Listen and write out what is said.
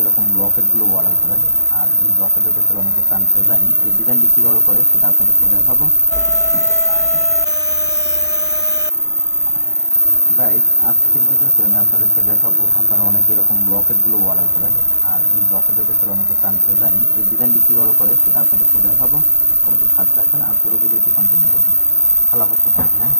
এরকম লকেটগুলো অর্ডার করে, আর এই লকেটের ভেতরে অনেকে চান ডিজাইন, এই ডিজাইনটি কীভাবে করে সেটা আপনাদেরকে দেখাবো। গাইস, আজকের ভিডিওতে আমি আপনাদেরকে দেখাবো, আপনারা অনেকে এরকম লকেটগুলো অর্ডার করেন, আর এই লকেটের ভেতরে অনেকে চান ডিজাইন, এই ডিজাইনটি কীভাবে করে সেটা আপনাদেরকে দেখাবো। অবশ্যই সাথে রাখবেন আর পুরো ভিডিওটি কন্টিনিউ করবেন। ভালো করতে থাকবেন। হ্যাঁ,